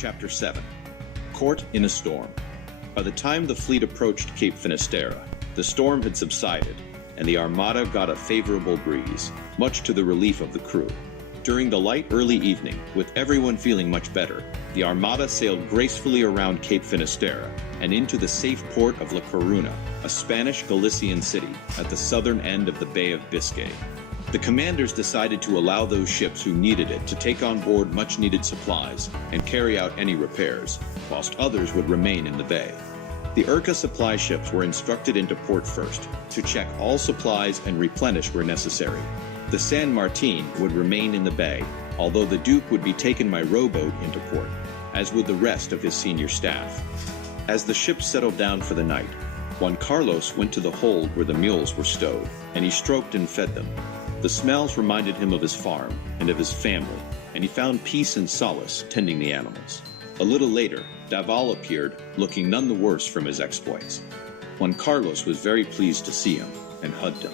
Chapter 7. Caught in a Storm. By the time the fleet approached Cape Finisterre, the storm had subsided, and the Armada got a favorable breeze, much to the relief of the crew. During the light early evening, with everyone feeling much better, the Armada sailed gracefully around Cape Finisterre and into the safe port of La Coruna, a Spanish Galician city at the southern end of the Bay of Biscay. The commanders decided to allow those ships who needed it to take on board much-needed supplies and carry out any repairs, whilst others would remain in the bay. The Urca supply ships were instructed into port first, to check all supplies and replenish where necessary. The San Martin would remain in the bay, although the Duke would be taken by rowboat into port, as would the rest of his senior staff. As the ships settled down for the night, Juan Carlos went to the hold where the mules were stowed, and he stroked and fed them. The smells reminded him of his farm and of his family, and he found peace and solace tending the animals. A little later, Daval appeared, looking none the worse from his exploits. Juan Carlos was very pleased to see him and hugged him.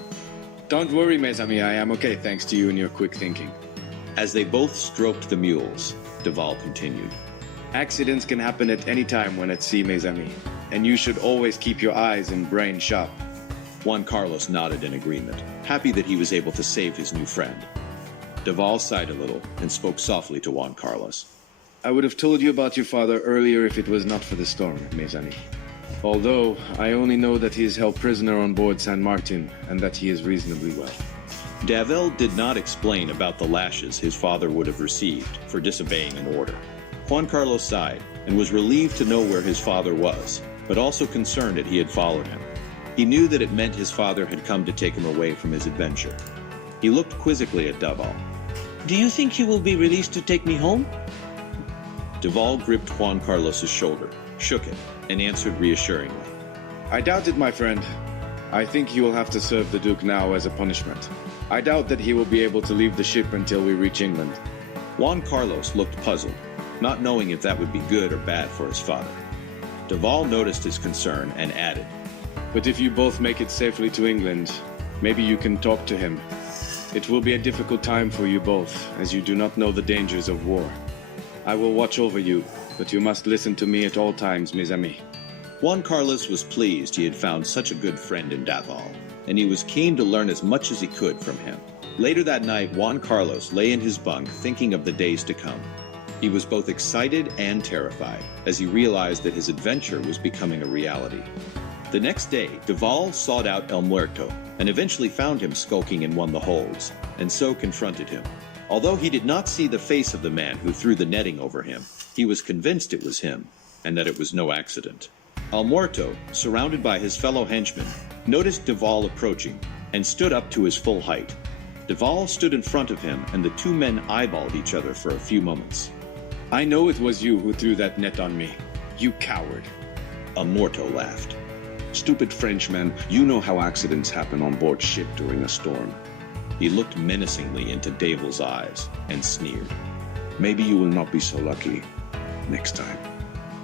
Don't worry, mes amis, I am okay thanks to you and your quick thinking. As they both stroked the mules, Daval continued. Accidents can happen at any time when at sea, mes amis, and you should always keep your eyes and brain sharp. Juan Carlos nodded in agreement, happy that he was able to save his new friend. Daval sighed a little and spoke softly to Juan Carlos. I would have told you about your father earlier if it was not for the storm, mes amis. Although, I only know that he is held prisoner on board San Martin, and that he is reasonably well. Daval did not explain about the lashes his father would have received for disobeying an order. Juan Carlos sighed, and was relieved to know where his father was, but also concerned that he had followed him. He knew that it meant his father had come to take him away from his adventure. He looked quizzically at Daval. Do you think you will be released to take me home? Daval gripped Juan Carlos's shoulder, shook it, and answered reassuringly. I doubt it, my friend. I think he will have to serve the Duke now as a punishment. I doubt that he will be able to leave the ship until we reach England. Juan Carlos looked puzzled, not knowing if that would be good or bad for his father. Daval noticed his concern and added, But if you both make it safely to England, maybe you can talk to him. It will be a difficult time for you both, as you do not know the dangers of war. I will watch over you, but you must listen to me at all times, mes amis. Juan Carlos was pleased he had found such a good friend in Daval, and he was keen to learn as much as he could from him. Later that night, Juan Carlos lay in his bunk thinking of the days to come. He was both excited and terrified, as he realized that his adventure was becoming a reality. The next day, Daval sought out El Muerto, and eventually found him skulking in one of the holds, and so confronted him. Although he did not see the face of the man who threw the netting over him, he was convinced it was him, and that it was no accident. El Muerto, surrounded by his fellow henchmen, noticed Daval approaching, and stood up to his full height. Daval stood in front of him, and the two men eyeballed each other for a few moments. I know it was you who threw that net on me. You coward. El Muerto laughed. Stupid Frenchman, you know how accidents happen on board ship during a storm. He looked menacingly into Daval's eyes and sneered. Maybe you will not be so lucky next time.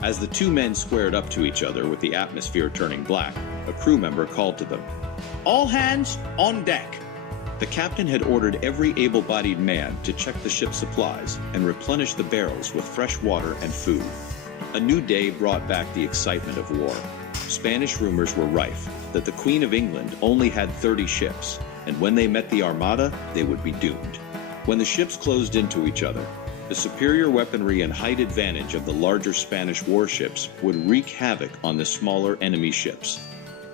As the two men squared up to each other with the atmosphere turning black, a crew member called to them. All hands on deck. The captain had ordered every able-bodied man to check the ship's supplies and replenish the barrels with fresh water and food. A new day brought back the excitement of war. Spanish rumors were rife that the Queen of England only had 30 ships, and when they met the Armada, they would be doomed. When the ships closed into each other, the superior weaponry and height advantage of the larger Spanish warships would wreak havoc on the smaller enemy ships.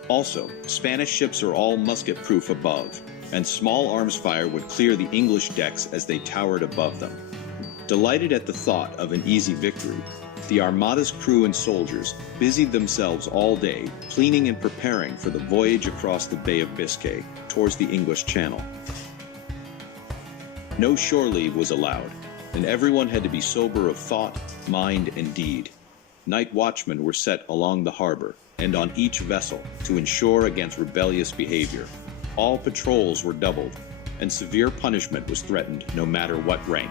Also, Spanish ships are all musket-proof above, and small arms fire would clear the English decks as they towered above them. Delighted at the thought of an easy victory, the Armada's crew and soldiers busied themselves all day cleaning and preparing for the voyage across the Bay of Biscay towards the English Channel. No shore leave was allowed, and everyone had to be sober of thought, mind, and deed. Night watchmen were set along the harbor and on each vessel to ensure against rebellious behavior. All patrols were doubled, and severe punishment was threatened no matter what rank.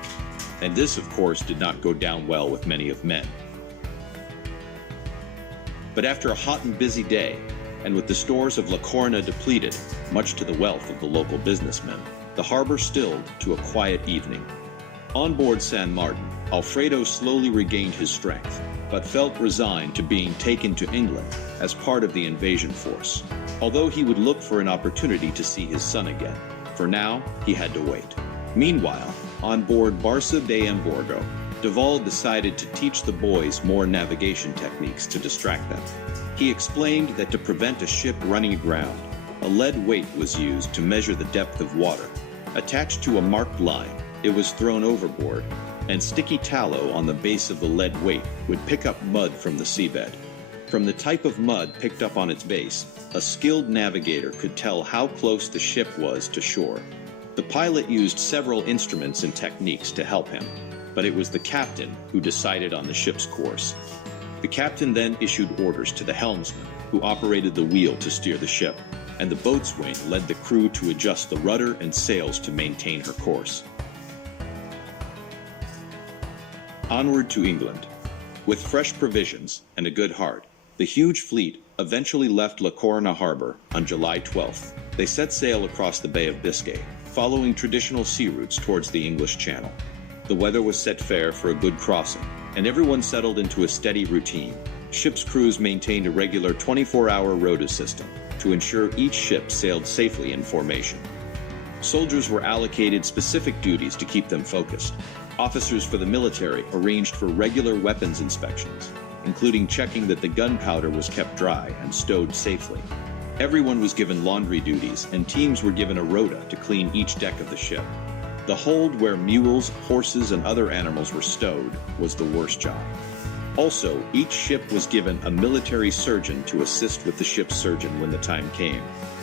And this, of course, did not go down well with many of men. But after a hot and busy day, and with the stores of La Coruna depleted, much to the wealth of the local businessmen, the harbor stilled to a quiet evening. On board San Martin, Alfredo slowly regained his strength, but felt resigned to being taken to England as part of the invasion force, although he would look for an opportunity to see his son again. For now, he had to wait. Meanwhile, on board Barça de Hamburgo, Duval decided to teach the boys more navigation techniques to distract them. He explained that to prevent a ship running aground, a lead weight was used to measure the depth of water. Attached to a marked line, it was thrown overboard, and sticky tallow on the base of the lead weight would pick up mud from the seabed. From the type of mud picked up on its base, a skilled navigator could tell how close the ship was to shore. The pilot used several instruments and techniques to help him, but it was the captain who decided on the ship's course. The captain then issued orders to the helmsman, who operated the wheel to steer the ship, and the boatswain led the crew to adjust the rudder and sails to maintain her course. Onward to England. With fresh provisions and a good heart, the huge fleet eventually left La Coruna harbor on July 12th. They set sail across the Bay of Biscay, following traditional sea routes towards the English Channel. The weather was set fair for a good crossing, and everyone settled into a steady routine. Ship's crews maintained a regular 24-hour rota system to ensure each ship sailed safely in formation. Soldiers were allocated specific duties to keep them focused. Officers for the military arranged for regular weapons inspections, including checking that the gunpowder was kept dry and stowed safely. Everyone was given laundry duties, and teams were given a rota to clean each deck of the ship. The hold where mules, horses, and other animals were stowed was the worst job. Also, each ship was given a military surgeon to assist with the ship's surgeon when the time came,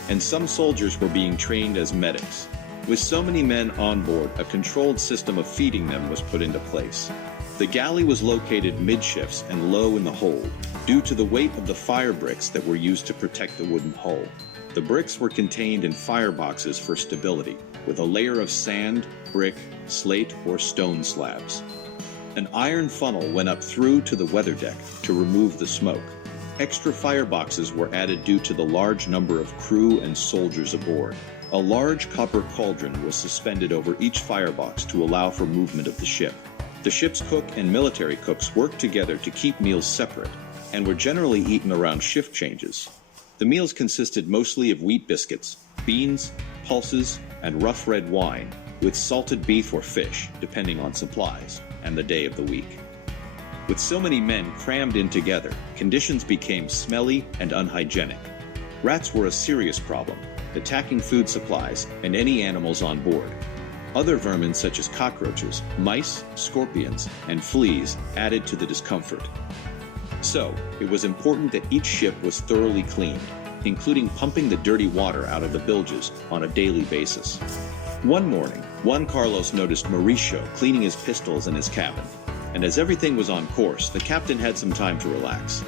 and some soldiers were being trained as medics. With so many men on board, a controlled system of feeding them was put into place. The galley was located midships and low in the hold, due to the weight of the fire bricks that were used to protect the wooden hull. The bricks were contained in fireboxes for stability, with a layer of sand, brick, slate, or stone slabs. An iron funnel went up through to the weather deck to remove the smoke. Extra fireboxes were added due to the large number of crew and soldiers aboard. A large copper cauldron was suspended over each firebox to allow for movement of the ship. The ship's cook and military cooks worked together to keep meals separate, and were generally eaten around shift changes. The meals consisted mostly of wheat biscuits, beans, pulses, and rough red wine, with salted beef or fish, depending on supplies and the day of the week. With so many men crammed in together, conditions became smelly and unhygienic. Rats were a serious problem, attacking food supplies and any animals on board. Other vermin such as cockroaches, mice, scorpions, and fleas added to the discomfort. So, it was important that each ship was thoroughly cleaned, including pumping the dirty water out of the bilges on a daily basis. One morning, Juan Carlos noticed Mauricio cleaning his pistols in his cabin, and as everything was on course, the captain had some time to relax.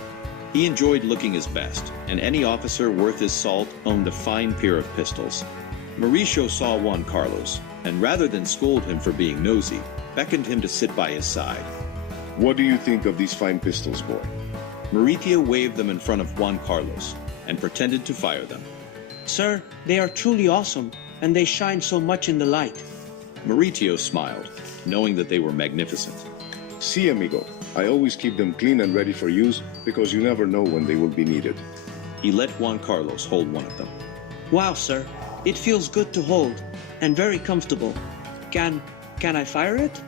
He enjoyed looking his best, and any officer worth his salt owned a fine pair of pistols. Mauricio saw Juan Carlos, and rather than scold him for being nosy, beckoned him to sit by his side. What do you think of these fine pistols, boy? Mauricio waved them in front of Juan Carlos, and pretended to fire them. Sir, they are truly awesome, and they shine so much in the light. Mauricio smiled, knowing that they were magnificent. Si, amigo. I always keep them clean and ready for use because you never know when they will be needed. He let Juan Carlos hold one of them. Wow, sir. It feels good to hold, and very comfortable. Can I fire it?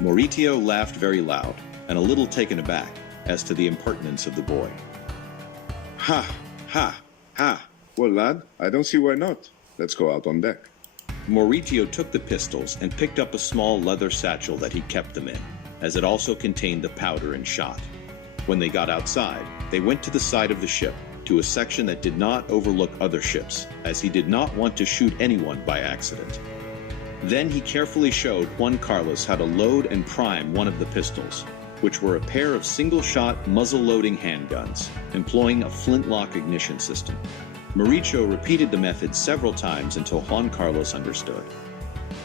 Mauricio laughed very loud, and a little taken aback as to the impertinence of the boy. Ha! Ha! Ha! Well, lad, I don't see why not. Let's go out on deck. Mauricio took the pistols and picked up a small leather satchel that he kept them in, as it also contained the powder and shot. When they got outside, they went to the side of the ship, to a section that did not overlook other ships, as he did not want to shoot anyone by accident. Then he carefully showed Juan Carlos how to load and prime one of the pistols, which were a pair of single-shot muzzle-loading handguns, employing a flintlock ignition system. Mauricio repeated the method several times until Juan Carlos understood.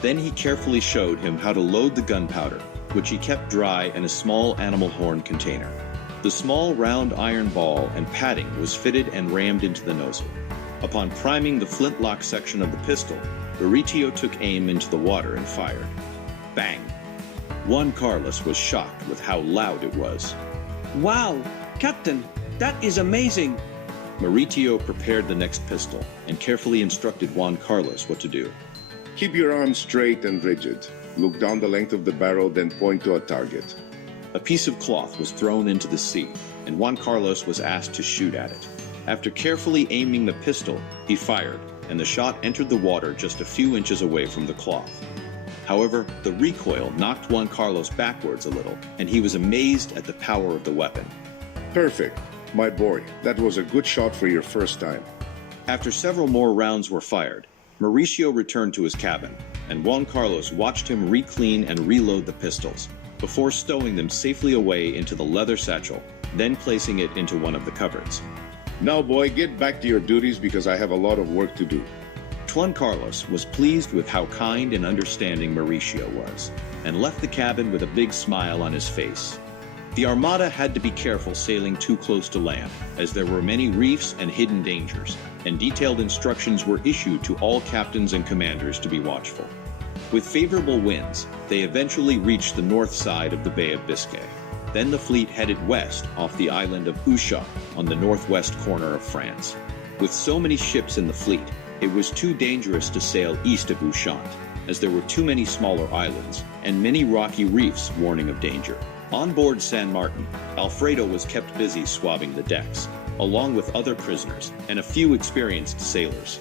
Then he carefully showed him how to load the gunpowder, which he kept dry in a small animal horn container. The small round iron ball and padding was fitted and rammed into the nozzle. Upon priming the flintlock section of the pistol, Mauricio took aim into the water and fired. Bang! Juan Carlos was shocked with how loud it was. Wow, Captain, that is amazing. Mauricio prepared the next pistol and carefully instructed Juan Carlos what to do. Keep your arms straight and rigid. Look down the length of the barrel, then point to a target. A piece of cloth was thrown into the sea, and Juan Carlos was asked to shoot at it. After carefully aiming the pistol, he fired, and the shot entered the water just a few inches away from the cloth. However, the recoil knocked Juan Carlos backwards a little, and he was amazed at the power of the weapon. Perfect. My boy, that was a good shot for your first time. After several more rounds were fired, Mauricio returned to his cabin, and Juan Carlos watched him re-clean and reload the pistols, before stowing them safely away into the leather satchel, then placing it into one of the cupboards. Now, boy, get back to your duties because I have a lot of work to do. Juan Carlos was pleased with how kind and understanding Mauricio was, and left the cabin with a big smile on his face. The Armada had to be careful sailing too close to land, as there were many reefs and hidden dangers, and detailed instructions were issued to all captains and commanders to be watchful. With favorable winds, they eventually reached the north side of the Bay of Biscay. Then the fleet headed west off the island of Ushant on the northwest corner of France. With so many ships in the fleet, it was too dangerous to sail east of Ushant, as there were too many smaller islands and many rocky reefs warning of danger. On board San Martin, Alfredo was kept busy swabbing the decks, along with other prisoners and a few experienced sailors.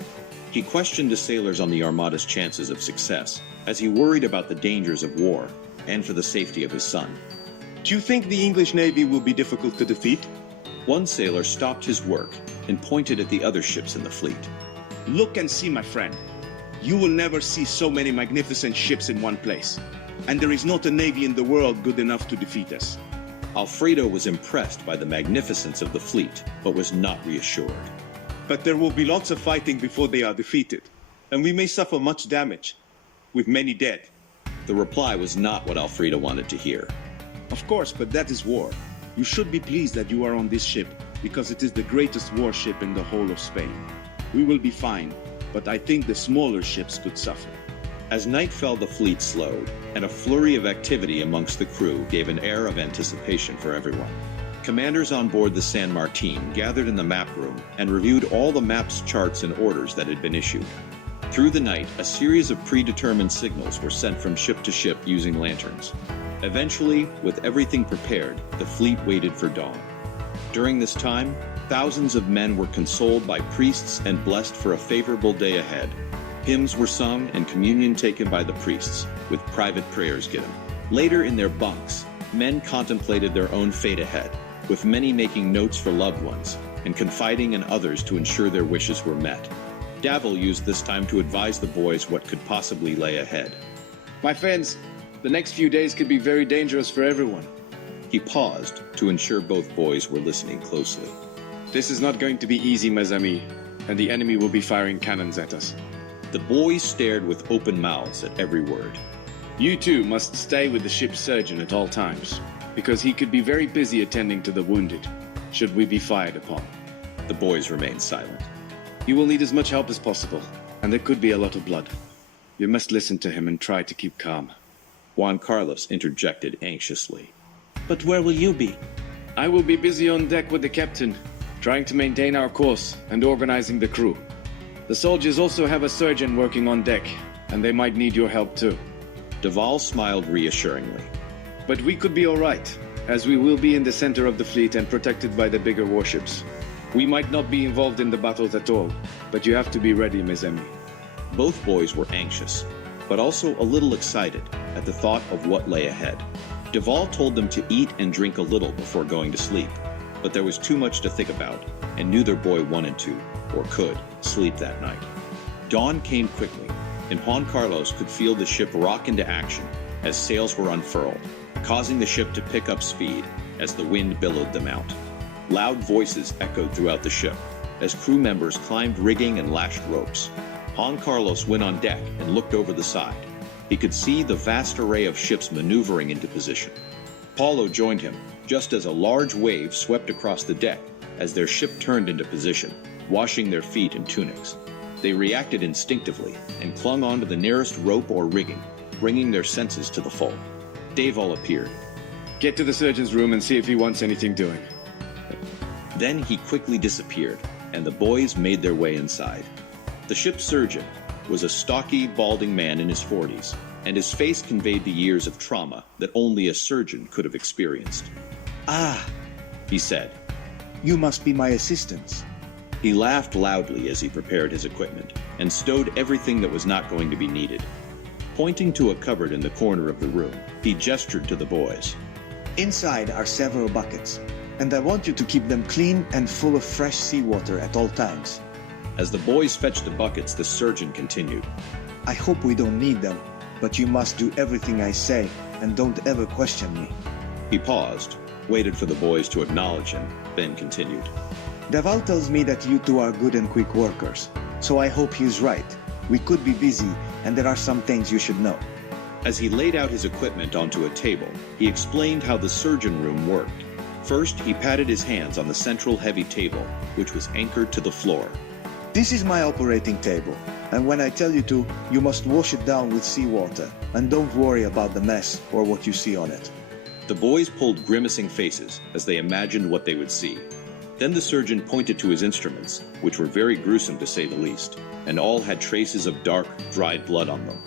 He questioned the sailors on the Armada's chances of success, as he worried about the dangers of war and for the safety of his son. Do you think the English Navy will be difficult to defeat? One sailor stopped his work and pointed at the other ships in the fleet. Look and see, my friend. You will never see so many magnificent ships in one place. And there is not a navy in the world good enough to defeat us. Alfredo was impressed by the magnificence of the fleet, but was not reassured. But there will be lots of fighting before they are defeated. And we may suffer much damage, with many dead. The reply was not what Alfredo wanted to hear. Of course, but that is war. You should be pleased that you are on this ship, because it is the greatest warship in the whole of Spain. We will be fine, but I think the smaller ships could suffer. As night fell, the fleet slowed, and a flurry of activity amongst the crew gave an air of anticipation for everyone. Commanders on board the San Martin gathered in the map room and reviewed all the maps, charts, and orders that had been issued. Through the night, a series of predetermined signals were sent from ship to ship using lanterns. Eventually, with everything prepared, the fleet waited for dawn. During this time, thousands of men were consoled by priests and blessed for a favorable day ahead. Hymns were sung and communion taken by the priests, with private prayers given. Later in their bunks, men contemplated their own fate ahead, with many making notes for loved ones and confiding in others to ensure their wishes were met. Davil used this time to advise the boys what could possibly lay ahead. My friends, the next few days could be very dangerous for everyone. He paused to ensure both boys were listening closely. This is not going to be easy, mes amis, and the enemy will be firing cannons at us. The boys stared with open mouths at every word. You too must stay with the ship's surgeon at all times, because he could be very busy attending to the wounded, should we be fired upon. The boys remained silent. You will need as much help as possible, and there could be a lot of blood. You must listen to him and try to keep calm. Juan Carlos interjected anxiously. But where will you be? I will be busy on deck with the captain, trying to maintain our course and organizing the crew. The soldiers also have a surgeon working on deck, and they might need your help too. Davil smiled reassuringly. But we could be all right, as we will be in the center of the fleet and protected by the bigger warships. We might not be involved in the battles at all, but you have to be ready, mes amis. Both boys were anxious, but also a little excited at the thought of what lay ahead. Davil told them to eat and drink a little before going to sleep, but there was too much to think about, and neither boy wanted to, or could, sleep that night. Dawn came quickly, and Juan Carlos could feel the ship rock into action as sails were unfurled, causing the ship to pick up speed as the wind billowed them out. Loud voices echoed throughout the ship as crew members climbed rigging and lashed ropes. Juan Carlos went on deck and looked over the side. He could see the vast array of ships maneuvering into position. Paulo joined him just as a large wave swept across the deck as their ship turned into position, washing their feet and tunics. They reacted instinctively and clung onto the nearest rope or rigging, bringing their senses to the full. Dave all appeared. Get to the surgeon's room and see if he wants anything doing. Then he quickly disappeared, and the boys made their way inside. The ship's surgeon was a stocky, balding man in his 40s, and his face conveyed the years of trauma that only a surgeon could have experienced. Ah, He said. you must be my assistants. He laughed loudly as he prepared his equipment and stowed everything that was not going to be needed. Pointing to a cupboard in the corner of the room, he gestured to the boys. Inside are several buckets, and I want you to keep them clean and full of fresh seawater at all times. As the boys fetched the buckets, the surgeon continued. I hope we don't need them, but you must do everything I say, and don't ever question me. He paused, waited for the boys to acknowledge him, then continued. Deval tells me that you two are good and quick workers, so I hope he's right. We could be busy, and there are some things you should know. As he laid out his equipment onto a table, he explained how the surgeon room worked. First, he patted his hands on the central heavy table, which was anchored to the floor. This is my operating table, and when I tell you to, you must wash it down with seawater, and don't worry about the mess or what you see on it. The boys pulled grimacing faces as they imagined what they would see. Then the surgeon pointed to his instruments, which were very gruesome to say the least, and all had traces of dark, dried blood on them.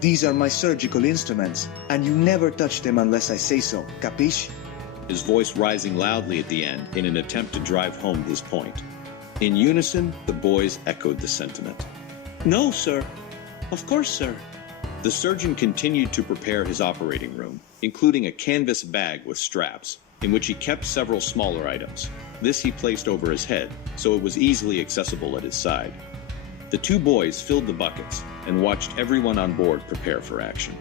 These are my surgical instruments, and you never touch them unless I say so, capiche? His voice rising loudly at the end in an attempt to drive home his point. In unison, the boys echoed the sentiment. No, sir. Of course, sir. The surgeon continued to prepare his operating room, including a canvas bag with straps, in which he kept several smaller items. This he placed over his head, so it was easily accessible at his side. The two boys filled the buckets and watched everyone on board prepare for action.